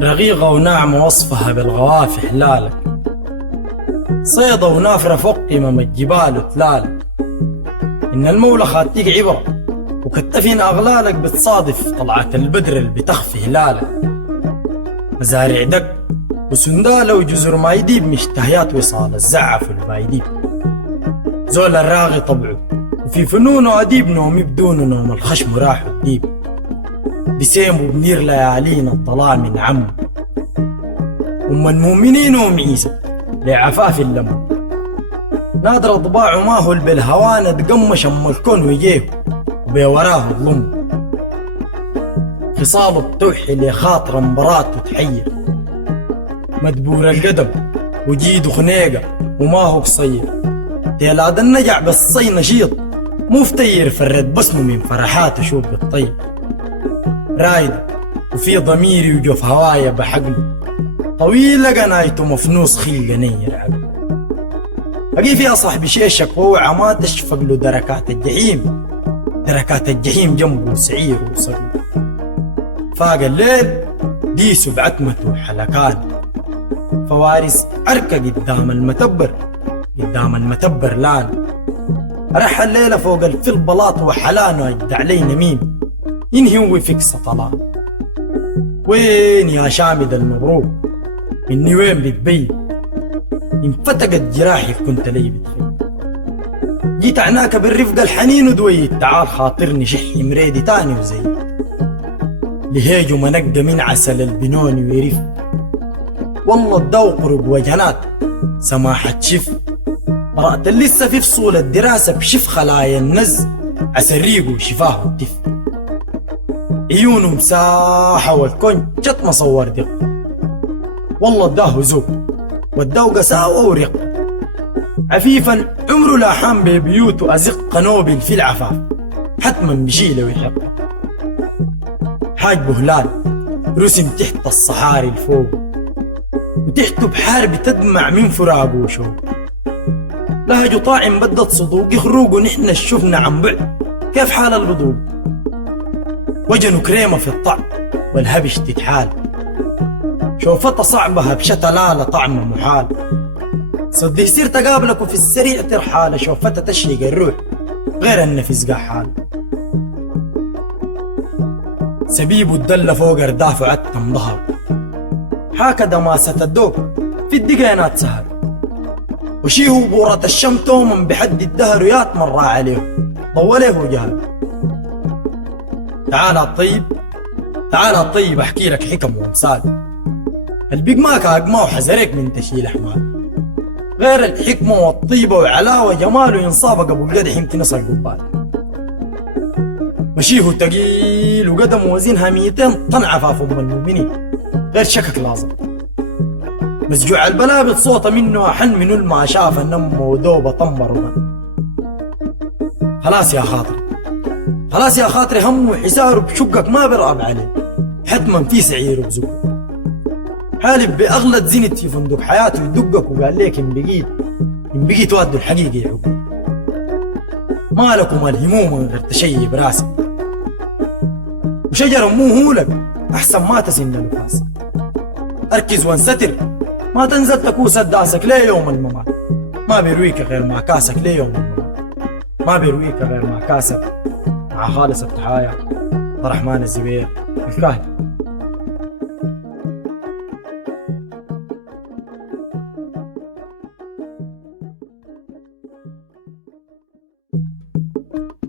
رغيغة وناعمة وصفها بالغواف حلالك، صيدة ونافرة فوق قمم الجبال وتلالك. إن المولى خاتيك عبرة وكتفين أغلالك، بتصادف طلعة البدر اللي بتخفي هلالك. مزارع دق وسندالة وجزر ما يديب، مشتهيات وصال الزعف والما يديب. زول الراغي طبعه وفي فنونه أديب، نومي بدون نوم الخشم راح الديب. بسيم وبنير ليالينا الظلام من عم، أم المؤمنين ومعيسى لعفاف اللم. نادر طباعه ما هو بالهوانة تقمش أم الكون ويجيه وبيوراه الظلم. خصاله بتوحي لخاطر مبراته تحير، مدبور القدم وجيده خنيقة وما هو قصير. تيلاد النجع بالصي نشيط مفتير، فرد بسمه من فرحاته شوف بالطيب. رايد وفي ضميري وجوف هوايا بحقله، طويلة قنايته مفنوس خلقة نير عقله. أجي فيها صاحبي شيشك ووعى ما تشفق له دركات الجحيم، دركات الجحيم جنبه سعير وصقله. فاق الليل ديسه بعتمته حلكان، فوارس عركة قدام المتبر، قدام المتبر لان. رح الليلة فوق الفل بلاط وحلان، وأجد علي نميم ينهي ويفك سطلان. وين يا شامد المبروك مني وين بتبين، انفتقت جراحي كنت لي بتخيل. جيت عناك بالرفقة الحنين ودويت، تعال خاطرني شحي مريدي تاني وزيد. لهيج ومنقى من عسل البنون ويرف، والله الدوقرق وجنات سماحة شف. قرأت لسه في فصول الدراسة بشف خلايا النز، عسريق وشفاه التف. عيونه مساحة والكون جت مصور دق، والله اداه ذوق واداه قساوة ورق. عفيفا عمره لا حام ببيوته أزق قنوبل في العفاف، حتما بشيله ويحق. حاجبه هلال رسم تحت الصحاري الفوق، وتحته بحار بتدمع من فراقه وشوق. لهجه طاعم بدت صدوق خروقه، نحن شفنا عن بعد كيف حال البضوق. وجنه كريمة في الطعم والهبش تتحال، شوفتها صعبها بشتلالة طعمه محال. صدق يصير تقابلك وفي السريع ترحالة، شوفتها تشهق الروح غير النفس قاحال. سبيبه الدلة فوق اردافه عتم ظهر، حاكى دماسة الدوق في الدقينات سهر. وشيه بورة الشم توما بحد الدهر، ويات مرة عليه ضوله وجهر. تعال الطيب تعال الطيب احكي لك حكم وامثال، البيق ماك اقما وحزرك من تشيل احمال. غير الحكمة والطيبة وعلاوة جمال وينصافك ابو القدح يمكن يصل قبال. مشيه تقيل وقدم وزنها 200 طن عفاف ام المؤمنين، غير شكك لازم. مسجوع البلابط صوته منه أحن من ما شاف النم ودوبة طمر ومن. خلاص يا خاطري خلاص يا خاطري، همه وحساره بشقك ما برقب عليه، حتما في سعير بزقك. حالف بأغلى زنت في فندق حياته يدقك، وقال ليك إن بقيت وادوا الحقيقة يعقوب. ما لكم الهموم من غير تشيب براسك، وشجرة مو هولك أحسن ما تسن نفاسك. أركز وانستر ما تنزل تكوس داسك ليه يوم الممات، ما بيرويك غير ما كاسك ليه يوم الممات، ما بيرويك غير ما كاسك. مع خالص التحايا عبد الرحمن الزبير الكاهن.